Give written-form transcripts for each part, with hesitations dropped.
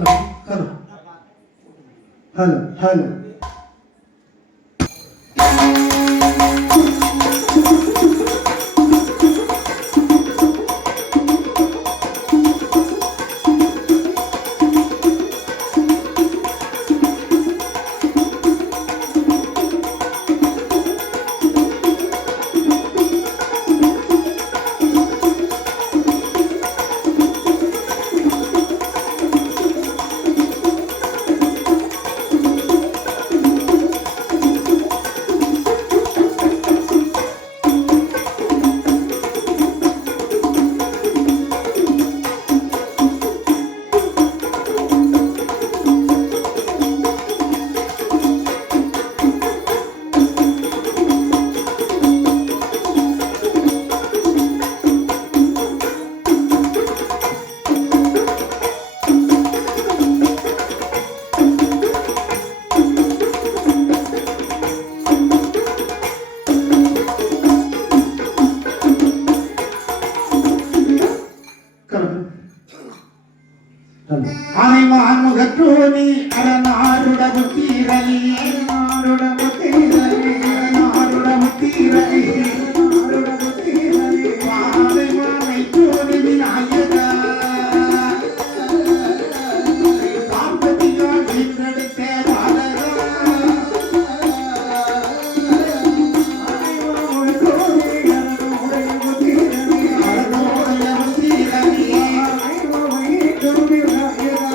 Hello hello ஆனைமான்முகற்றோனி அரணாருட முத்தீரலி நாருட முத்தீரலி நாருட முத்தீரலி நாருட முத்தீரலி ஆனைமானை Dhoni Vinayaka காம்பதியால் வீட்டெடுத்த பாலகா ஆனைமான்முகற்றோனி அரணாருட முத்தீரலி அரணாருட முத்தீரலி ஆனைமானை Dhoni Vinayaka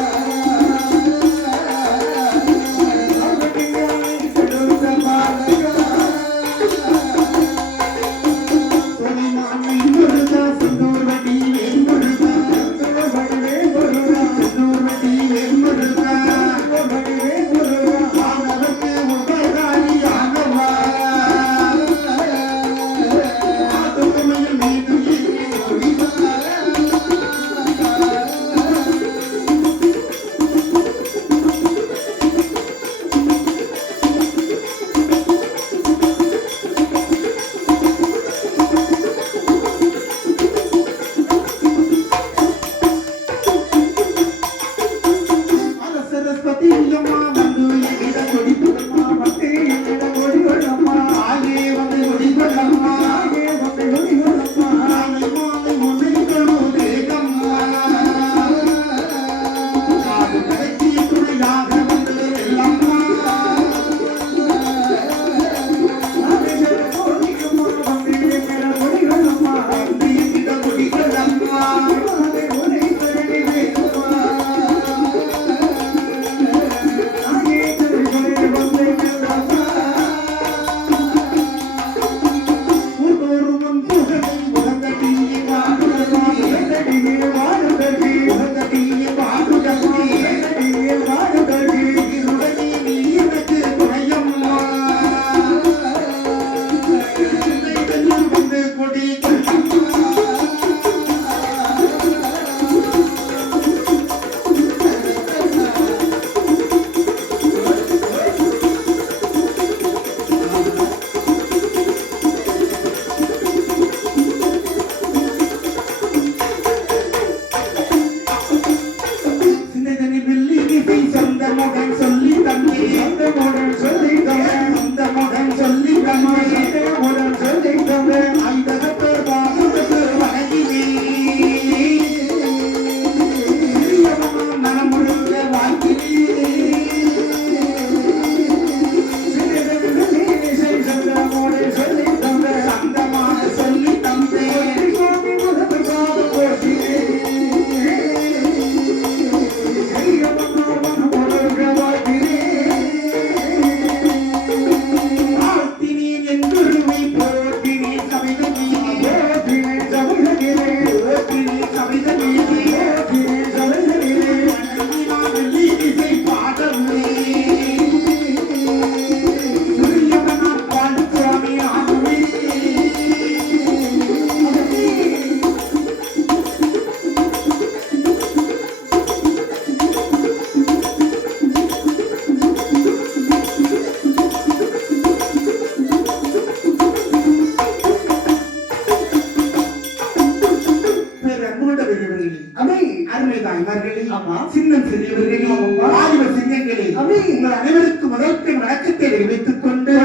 பெரியவர்களே, அவை அருமை தாய்மார்களே, ஆமா. சின்னம் சிறியவர்களே, ஆமாப்பா. வாலிப சிங்கங்களே, அவை உங்கள் அனைவருக்கும் முதற்கண் வணக்கத்தை தெரிவித்துக் கொண்டு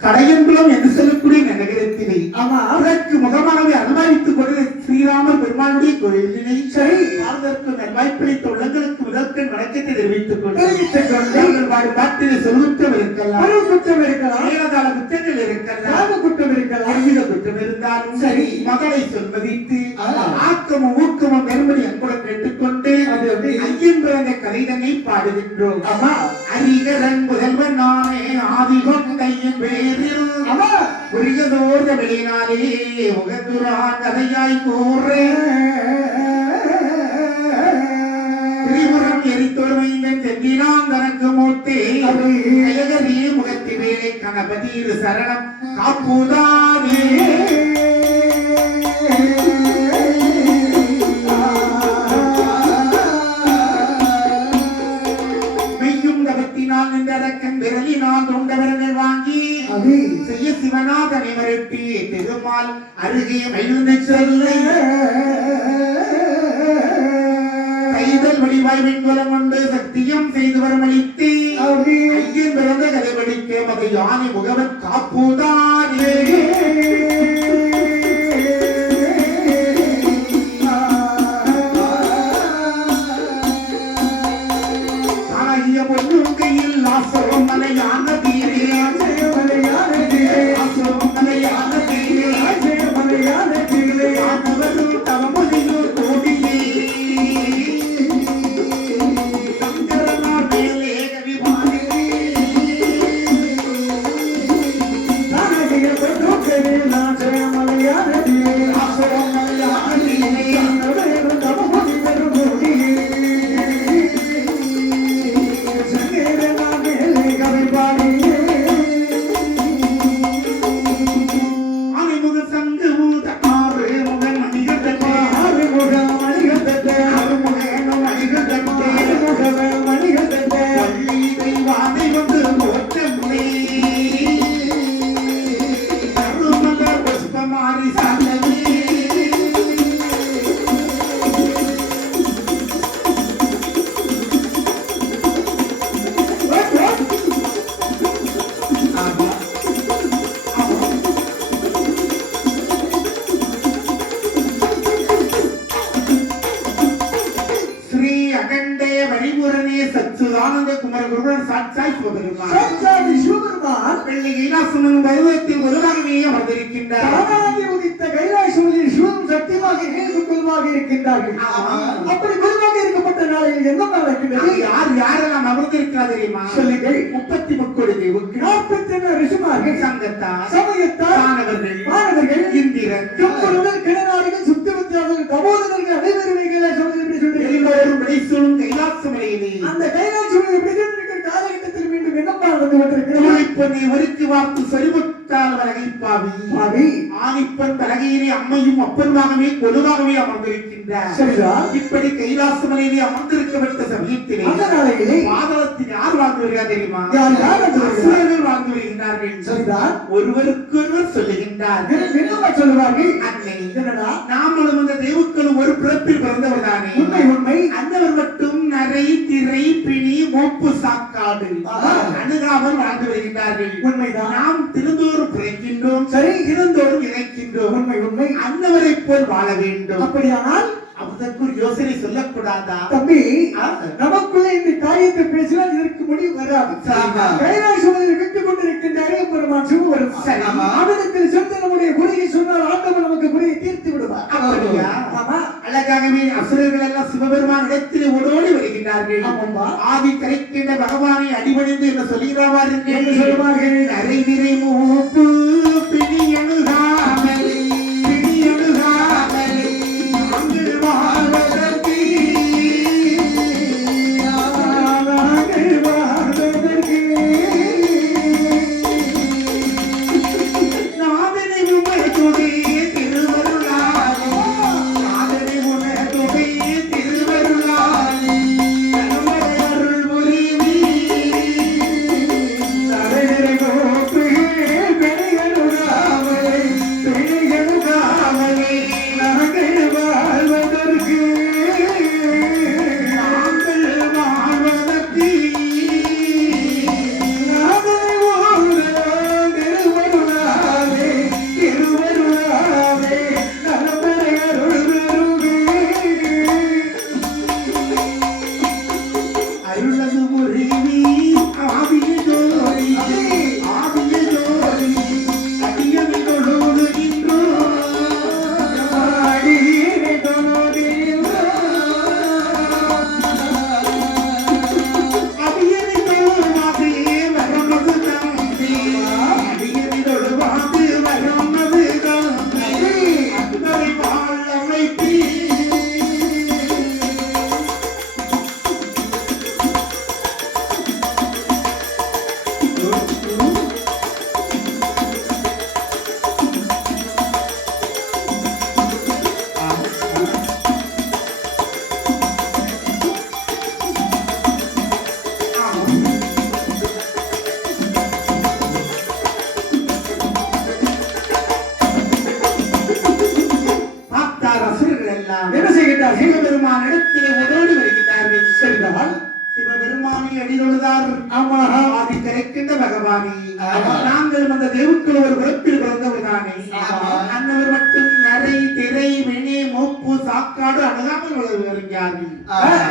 கடையங்குளம் என்று சொல்லக்கூடிய இந்த நகரத்திலே ஆமா. அதற்கு முகமாகவே அனுபவித்துக் கொண்டு ஸ்ரீராமர் பெருமானுடைய கோயிலினை சரி. அதற்கு நல்வாய்ப்பளித்த உள்ளங்களுக்கு முதற்கண் வணக்கத்தை தெரிவித்துக் கொண்டு தெரிவித்துக் கொண்டு நாங்கள் பாடும் பாட்டிலே சொல்லுற்றம் இருக்கலாம், அறிவு குற்றம் இருக்கலாம், ஏனதால குற்றங்கள் இருக்கலாம், ராக குற்றம் இருக்கலாம், ஆயுத குற்றம் இருந்தாலும் சரி. மகளை சொல்வதித்து ஆமா. ஆக்கமும் ஊக்கமும் நெருமடி அன்புடன் கேட்டுக்கொண்டு அது எப்படி? ஐயன் பிறந்த கதைதனை பாடுகின்றோம். ஆமா. அரிகரன் முதல்வன் நானே ஆதிகொண்டையின் பேரில் ஆமா. உரியதோர் தமிழினாலே உகந்துரான் கதையாய் கூறேன். திரிபுரம் எரித்தோர் மைந்தன் செந்தினான் தனக்கு மூத்தே கயகரி முகத்தி வேலை கணபதி சரணம் காப்புதானே. மெய்யும் தவத்தினால் நின்றடக்கன் விரலினால் தொண்டவர்கள் வாங்கி செய்ய சிவநாதனை மிரட்டி திருமால் அருகே மகிழ்ந்து செல்ல கைதல் வடிவாய் வெண்குலம் கொண்டு சத்தியம் செய்து வரமளித்து ஐயன் பிறந்த கதை படிக்க மத யானை முகவன் காப்புதானே. ஆகிய பொண்ணும் கையில் ஆசரம் மலையான தீரே, ஆசரம் மலையான தீரே, ஆனவரும் தவமொழியூர் கோடியே சங்கரனார் மேலே கவிவானே. ஆசரம் மலையான தீரே, ஆனைமுகன் சங்கு ஊத ஆறு முகன் மணிகள் தட்டே, ஆறுமுகன் மணிகள் தட்டே, வள்ளி தெய்வானை வந்து போற்றே, அருமல புஷ்பமாரி சாந்தமே. ஆமா. ஸ்ரீ அகண்டே வழிமுரணே சச்சுதானந்த குமர குருவன் சாட்சாய் சிவபெருமான் வெள்ளி கைலாசமன் பருவத்தில் ஒருவகமே அமர்ந்திருக்கின்றார். அப்படி குருவாக இருக்கப்பட்ட நாளையில் என்ன நடக்கிறது? யார் யாரெல்லாம் அமர்ந்திருக்கிறார் தெரியுமா? சொல்லுங்கள். 33 தேவர்கள், 47 ரிஷிமார்கள், சங்கத்தார், சமயத்தார், தானவர்கள், மாணவர்கள், இந்திரன், செம்பொருள், கிணநாடுகள், சுத்தவத்தியாளர்கள், தபோதனர்கள் அனைவரும் கைலாசம் எப்படி சொல்றீங்க? எல்லோரும் விடைசூழும் கைலாச மலையிலே அந்த கைலாசம் எப்படி இருக்கிற காலகட்டத்தில் மீண்டும் என்னப்பா நடந்து கொண்டிருக்கிறது? பொன்னை ஒருக்கு வார்த்து சொருபத்தால் வலகைப்பாவி பாவி ஆணிப்பன் பலகையிலே அம்மையும் அப்பனுமாகவே கொலுவாகவே அமர்ந்திருக்கின்றார். சரிதான். இப்படி கைலாச மலையிலே அமர்ந்திருக்கப்பட்ட சமயத்திலே அந்த நாளையிலே பாதாளத்தில் யார் வாழ்ந்து வருகிறார் தெரியுமா? யார் வாழ்ந்து வருகிறார்? அசுரர்கள் வாழ்ந்து வருகின்றார்கள். சரிதான். ஒருவருக்கொருவர் சொல்லுகின்றார்கள். என்னப்பா சொல்லுவார்கள்? அன்னை என்னடா? நாமளும் அந்த தெய்வக்களும் ஒரு பிறப்பில் பிறந்தவர் தானே. உண்மை உண்மை. அந்தவர் மட்டும் நரை திரை பிணி மூப்பு சாக்காடு அணுகாமல் வாழ்ந்து வருகின்றார்கள். உண்மைதான். நாம் திருந்தோறும் பிறக்கின்றோம், சரி. இருந்தோறும் இணைக்கின்றோம். உண்மை உண்மை. அந்தவரை போல் வாழ வேண்டும். அப்படியானால் அதற்கு ஒரு யோசனை சொல்லக்கூடாதா? தம்பி, ஆ. நமக்குள்ள இந்த காரியத்தை பேசினால் இதற்கு முடிவு வராது. ஆமா. கைலாசத்தில் விட்டுக் கொண்டிருக்கின்றாரே பெருமான் சிவபெருமான். சரி. அவனிடத்தில் சென்று நம்முடைய குறையை சொன்னால் ஆண்டவன் நமக்கு குறையை தீர்த்து விடுவார். அப்படியா? ஆமா. அழகாகவே அசுரர்கள் எல்லாம் சிவபெருமான் இடத்திலே ஓடோடி வருகின்றார்கள். ஆமாம்பா. ஆதி கரைக்கின்ற பகவானை அடிபணிந்து என்ன சொல்கிறார்கள்? என்ன சொல்லுவார்கள்? நரை திரை மூப்பு பிணி அணுகாமல், பிணி அணுகாமல் நாங்கள் வாழ்வதற்கு, நாங்கள் வாழ்வதற்கு நாதனை உமை துணை திருவருளாலே, நாதனை உமை துணை திருவருளாலே நம்மை அருள் புரிவி. நரைதிரை கோப்பு பெரியருளாலே எல்லாம் என்ன செய்கின்றார்கள்? சிவபெருமான் இடத்திலே ஓடோடி வருகிறார்கள். சரிதான். சிவபெருமானை அடிதொழுதார். ஆமா. ஆதி கரைக்கின்ற பகவானே, ஆமா. நாங்கள் அந்த தேவுக்குள் ஒரு பிறப்பில் பிறந்தவர் தானே. ஆமா. அன்னவர் மட்டும் நரை திரை மெனி மூப்பு சாக்காடு அணுகாமல் வருகிறார்கள்.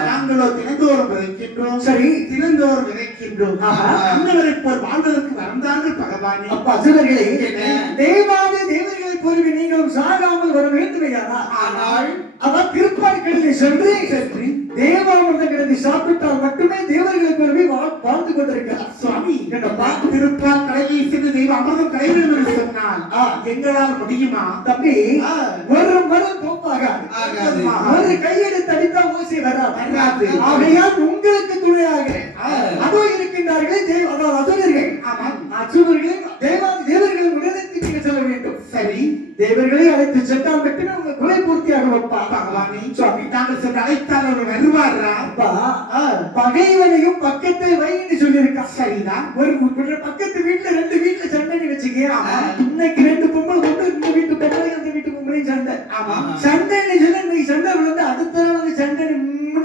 நாங்களோ தினந்தோறும் விதைக்கின்றோம். சரி. தினந்தோறும் விதைக்கின்றோம். ஆஹா. அன்னவரை போல் வாழ்வதற்கு வந்தார்கள் பகவானே. அப்ப அசுரர்களே, என்ன? தேவாதி தேவர்களை போலவே நீங்களும் சாகாமல் வர வேண்டுமையானா? ஆனால் அவர் திருப்பார்களில் சென்று தேவாமிர்தங்களை சாப்பிட்டால் மட்டுமே தேவர்களை போலவே வாழ்ந்து கொண்டிருக்கிறார். சுவாமி, என்னப்பா? திருப்பால் கடையை சென்று தெய்வ அமிர்தம் கடைவில் என்று சொன்னால் எங்களால் முடியுமா? தம்பி, ஒரு மரம் போப்பாகாது. ஆகாது. ஒரு கையெடுத்து அடித்தா ஓசை வராது. வராது. ஆகையால் உங்களுக்கு துணையாக அதோ இருக்கின்றார்களே அதாவது அசுரர்கள். ஆமாம். அசுரர்களையும் தேவாதி தேவர்களை உடனே நீங்க செல்ல வேண்டும். சரி, தேவர்களை அழைத்து சென்றால் மட்டுமே உங்க குறை பூர்த்தியாக வைப்பா. பகவானே, சுவாமி, தாங்கள் சென்று அழைத்தால் அவர் வருவாரா? அப்பா, பகைவனையும் பக்கத்தில் வை என்று சொல்லியிருக்கான். சரிதான். ஒரு பக்கத்து வீட்டுல ரெண்டு வீட்டுல சண்டைன்னு வச்சுக்கேன். இன்னைக்கு ரெண்டு பொம்பளை கொண்டு இந்த வீட்டு பொம்பளை அந்த வீட்டு பொம்பளையும் சண்டை. சண்டைன்னு சொன்னா இன்னைக்கு சண்டை விழுந்து அடுத்த நாள் அந்த சண்டை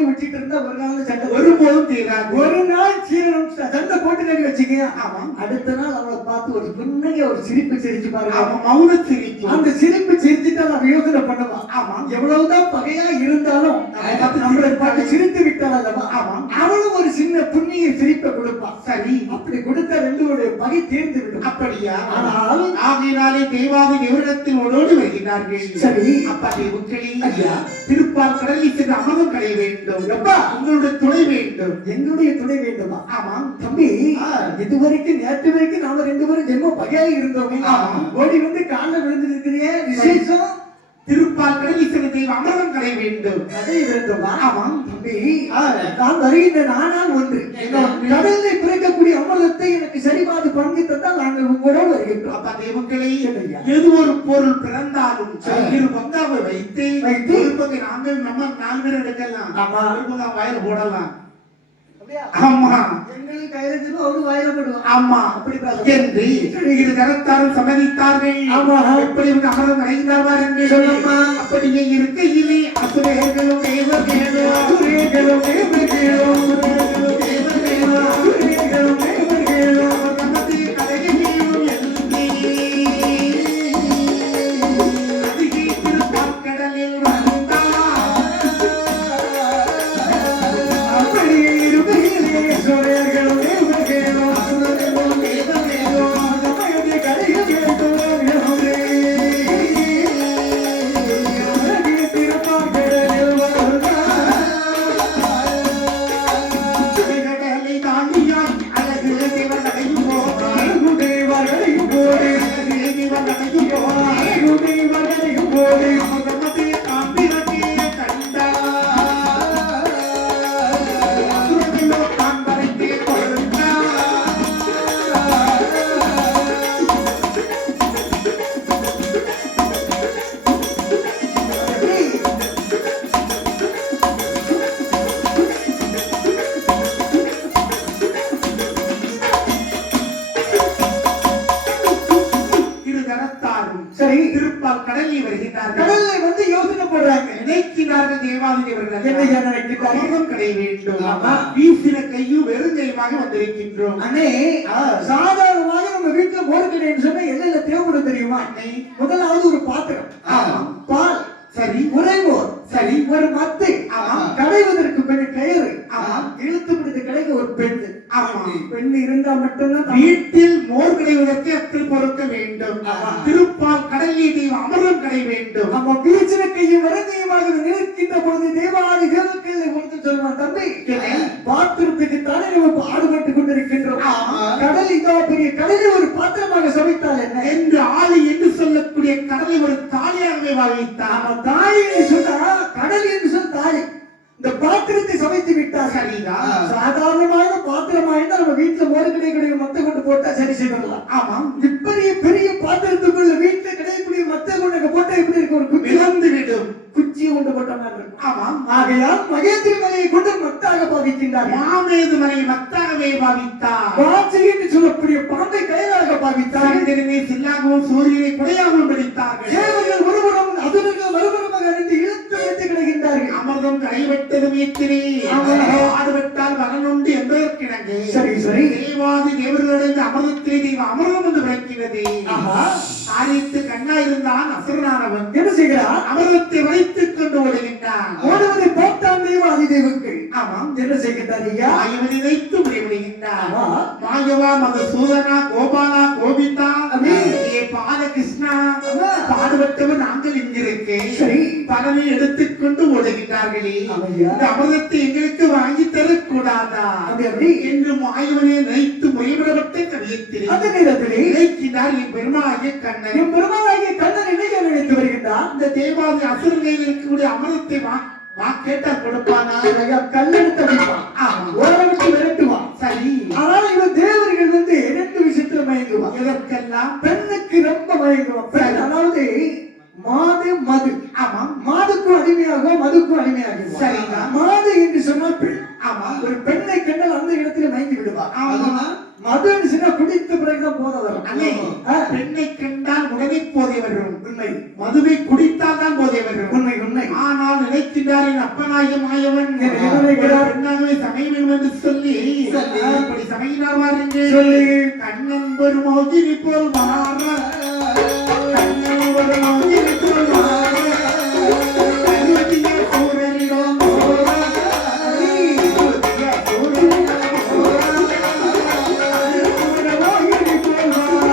விட்டுட்டு இருந்தா ஒரு நாள் சண்டை ஒருபோதும் தீராது. ஒரு நாள் சீரணம் சண்டை போட்டு நடி வச்சுக்கேன். ஆமாம். அடுத்த நாள் அவளை பார்த்து ஒரு புன்னகை ஒரு சிரிப்பு சிரிச்சு பாருங்க. அவன் மௌன சிரிப்பு. அந்த சிரிப்பு சிரிச்சுட்டு அவன் யோசனை பண்ணுவான். ஆமாம். எவ்வளவுதான் பகையா இருந்தாலும் நம்மளை பார்த்து சிரித்து விட்டாள் அல்லவா? ஆமாம். அவளும் ஒரு சின்ன புண்ணிய சிரிப்பை கொடுப்பான். சரி, அப்படி கொடுத்த ரெண்டுடைய பகை தீர்ந்து விடும். அப்படியா? ஆனால் ஆகையினாலே தேவாதி தேவரிடத்தில் ஓடோடி வருகிறார்கள். சரி. அப்பா தேவுக்களே, ஐயா, திருப்பால் கடலில் சென்று அமிர்தம் கடைய வேண்டும். எப்பா? உங்களுடைய துணை வேண்டும். எங்களுடைய துணை வேண்டுமா? ஆமாம். தம்பி, இதுவரைக்கும் நேற்று வரைக்கும் நாம ரெண்டு பேரும் ஜென்ம பகையா இருந்தோமே. ஆமாம். ஓடி வந்து காலில் விழுந்து இருக்கிறியே, விசேஷம் திருப்பால் கடலில் சென்று தெய்வ அமிர்தம் கடைய வேண்டும். அதை வேண்டுமா? ஆமாம். தம்பி, நான் வருகின்ற நானால் ஒன்று கடலில் பிறக்கக்கூடிய அமிர்தத்தை எனக்கு சரிபாது பங்கு தந்தால் நாங்கள் உங்களோட வருகின்றோம். அப்பா தேவுக்களே, எது ஒரு பொருள் பிறந்தாலும் இரு பங்காவை வைத்து ஒரு பங்கு நாங்கள் நம்ம 4 பேர் எடுக்கலாம். ஆமா. ஒரு பங்கா வயல் போடலாம். அப்படியா? ஆமா. எங்களுக்கு கையில ஒரு வயலப்படுவோம். ஆமா. அப்படி என்று இரு தரத்தாரும் சம்மதித்தார்கள். ஆமா. எப்படி வந்து அமிர்தம் அடைந்தார்கள் என்று சொல்லம்மா. அப்படியே இருக்கையிலே அசுரர்களும் தேவர்களும் அசுரர்களும் தேவர்களும் அசுரர்களும் தேவர்களும் அசுரர்களும் தேவர்களும் நமது கலையையும் எழுதி அதிகை திருப்பாற்கடலில் வந்தார். அப்படியே இருக்கையிலே அசுரர்களும் தேவர்களும் அசுரர்களும் தேவர்களும் நமது கலையை வேண்டும் என்று திருப்பார்கடலில் வந்தார். கடலை தாண்டியாய் அழகு தேவன் அடையும் போவார். அழகு தேவர்களையும் போது அழகு தேவன் அடையும் போவார். அழகு தேவர்களையும் போது நமது காண்பிறக்கே கண்டார். அசுரர்களோ காண்பரைக்கே கொண்டார். இரு தரத்தாரும் சரி. திருப்பால் கடலில் வருகிறார்கள். கடல்ல வந்து யோசனை போடுறாங்க. நினைக்கிறார்கள் தேவாதி தேவர்கள் என்ன நினைக்கிறார்கள்? அமிர்தம் கிடை வேண்டும். ஆமா. வீசின கையும் வெறுங்கையுமாக வந்திருக்கின்றோம். அண்ணே, சாதாரணமாக நம்ம வீட்டுல மோர்கடைன்னு சொன்னா என்ன தேவைப்படும் தெரியுமா? அன்னை, முதலாவது ஒரு பாத்திரம், ஆமாம். பால், சரி, உறைமோர், சரி, ஒரு மத்து, ஆமாம். கடைவதற்கு பெண் கயிறு, ஆமாம். இழுத்து பிடித்து கடைக்க ஒரு பெண். ஆமாம். பெண் இருந்தா மட்டும்தான் வீட்டில் மோர் கிடைவதற்கு அத்தில் பொறுக்க வேண்டும். ஆமாம். திருப்பால் கடலில் தெய்வம் அமிர்தம் கடை வேண்டும். நம்ம வீச்சின கையும் வரங்கையுமாக நிற்கின்ற பொழுது தேவாதி தேவக்கையில கொடுத்து சொல்லுவான், தம்பி பாத்திரத்துக்கு தானே நம்ம பாடுபட்டு கொண்டிருக்கின்றோம். ஆமாம். கடல் இதோ பெரிய கடலை ஒரு பாத்திரமாக சமைத்தால் என்ன என்று ஆளு என்று சொல்லக்கூடிய கடலை ஒரு தாலியாகவே பாவித்தார். நம்ம தாய் என்று சொன்னா கடல் என்று சொல் தாய். இந்த பாத்திரத்தை சமைத்து விட்டார். சரிதான். சாதாரணமான பாத்திரமா இருந்தா நம்ம வீட்டுல மோர் கிடைக்கக்கூடிய மத்த கொண்டு போட்டா சரி செய்யலாம். ஆமாம். இப்படி பெரிய பாத்திரத்துக்குள்ள வீட்டுல கிடைக்கக்கூடிய மத்த கொண்டு போட்டா எப்படி இருக்கு? ஒரு குச்சி விளந்து விடும். குச்சி கொண்டு போட்ட மாதிரி இருக்கும். ஆமாம். ஆகையால் மகேந்திர மலையை கொண்டு மத்தாக பாவிக்கின்றார். மாமேது மலை மத்தாகவே பாவித்தார். வாட்சி என்று சொல்லக்கூடிய பாம்பை கயிறாக பாவித்தார். சந்திரனை சில்லாகவும் சூரியனை குடையாகவும் பிடித்தார்கள். தேவர்கள் ஒருபுறம் அதுவர்கள் மறுபுறமாக நின்று இழுத்து மாயவன் கைவிட்டது மீத்திரி ஆடுவிட்டால் வரனுண்டு என்பதற்கிணங்கு சரி சரி தேவாதி தேவர்களுடைய அமிர்தத்திலே தெய்வ அமிர்தம் என்று விளக்கினது. காரியத்து கண்ணா இருந்தான் அசுரனானவன் என்ன செய்கிறான்? அமிர்தத்தை வைத்துக் கொண்டு ஓடுகின்றான். ஓடுவதை பார்த்தான் தேவாதி தேவர்கள். ஆமாம், என்ன செய்கிறார் ஐயா? மாயவனை வைத்து முடிவடைகின்றான். ஆமா. மாயவா மதுசூதனா கோபாலா கோவிந்தா அமே. ஏ பாலகிருஷ்ணா ஆமா. பாடுபட்டவன் நாங்கள் இங்கிருக்கு சரி. பலனை எடுத்துக்கொண்டு ஓடுகின்றார்களே, ஆமையா. இந்த அமிர்தத்தை எங்களுக்கு வாங்கி தரக்கூடாதா அப்படி என்று மாயவனை நினைத்து முறைவிடப்பட்ட கவியத்திலே அந்த நேரத்திலே நினைக்கின்றார் என் பெருமாகிய கண்ணன். என் பெருமாளாகிய கண்ணன் என்ன நினைத்து வருகின்றான்? இந்த தேவாதி அசுரனையில் இருக்கக்கூடிய அமிர்தத்தை கேட்டால் கொடுப்பானா? ஐயா, கல்லெடுத்து அடிப்பான். ஆமா. ஓரவிட்டு விரட்டுவான். சரி. ஆனால் இவன் தேவர்கள் வந்து இரண்டு விஷயத்துல மயங்குவான். எதற்கெல்லாம்? பெண்ணுக்கு ரொம்ப மயங்குவான். பெண் அதாவது மது. ஆமாம். மாதுக்கும் அடிமையாகும், மதுக்கும் அடிமையாகும். சரிதான். மாது என்று சொன்னால் பெண். ஆமா. ஒரு பெண்ணை கண்டால் அந்த இடத்துல மயங்கி விடுவார். ஆமா. மதுன்னு சொன்னா குடித்த பிறகுதான் போத வரும். அண்ணே, பெண்ணை கண்டால் உடனே போதை வரும். உண்மை. மதுவை குடித்தால் தான் போதை வரும். உண்மை உண்மை. ஆனால் நினைக்கின்றார் என் அப்பனாகிய மாயவன் பெண்ணாகவே சமய வேண்டும் என்று சொல்லி இப்படி சமையினார் வாருங்க சொல்லி கண்ணன் ஒரு மோகினி போல் மாற கண்ணன் ஒரு மோகினி போல் மாற கண்ணுதிய சூரனிடம் போற கண்ணுதிய சூரனிடம் போற கண்ணுதிய மோகினி போல் மாற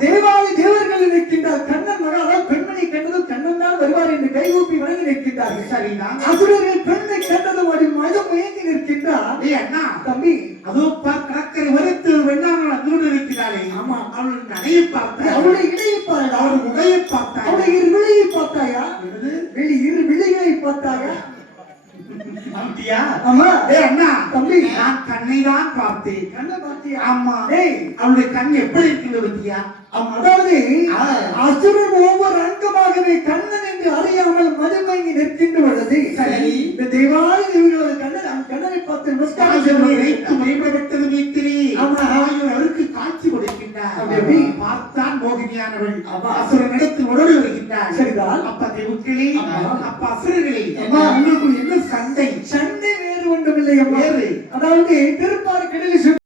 தேவாதி தேவர்கள் நிற்கின்றார். கண்ணன் மகாராஜ் பெண்மணி கண்டதும் கண்ணன் தான் வருவார் என்று கைகூப்பி வணங்கி நிற்கின்றார்கள். சரிதான். அசுரர்கள் பெண்ணை கண்டதும் அடி மதம் மயங்கி நிற்கின்றார். அண்ணா தம்பி, அதோ கடற்கரை வரைத்து வெண்ணாமல் அங்கோடு இருக்கிறாளே. ஆமா. அவள் நடையை பார்த்த அவளுடைய இடையை பாரு, அவள் முகையை பார்த்த அவளுடைய இரு விழியை பார்த்தாயா? இரு விழிகளை பார்த்தாயா? அப்படியா? ஆமா. அண்ணா தம்பி, நான் கண்ணை தான் பார்த்தேன். கண்ணை பார்த்தியா? ஆமா. அவளுடைய கண் எப்படி இருக்குது பத்தியா? அதாவது அசுரன் ஒவ்வொரு அங்கமாகவே கண்ணன் என்று அறியாமல் மதுமங்கி நிற்கின்ற பொழுது இந்த தெய்வாதி தேவிகளோட கண்ணன் கண்ணனை பார்த்து நமஸ்காரம் முறைப்பட்டது மீத்திரி அவருக்கு காட்சி கொடுக்கின்றார். பார்த்தான் மோகினியானவள் அசுரனிடத்தில் உடனே வருகின்றார். சரிதான். அப்ப தேவுக்களே, அப்ப அசுரர்களே, உங்களுக்கு என்ன சண்டை? சண்டை வேறு ஒன்றுமில்லை. வேறு அதாவது திருப்பாறு கடலில்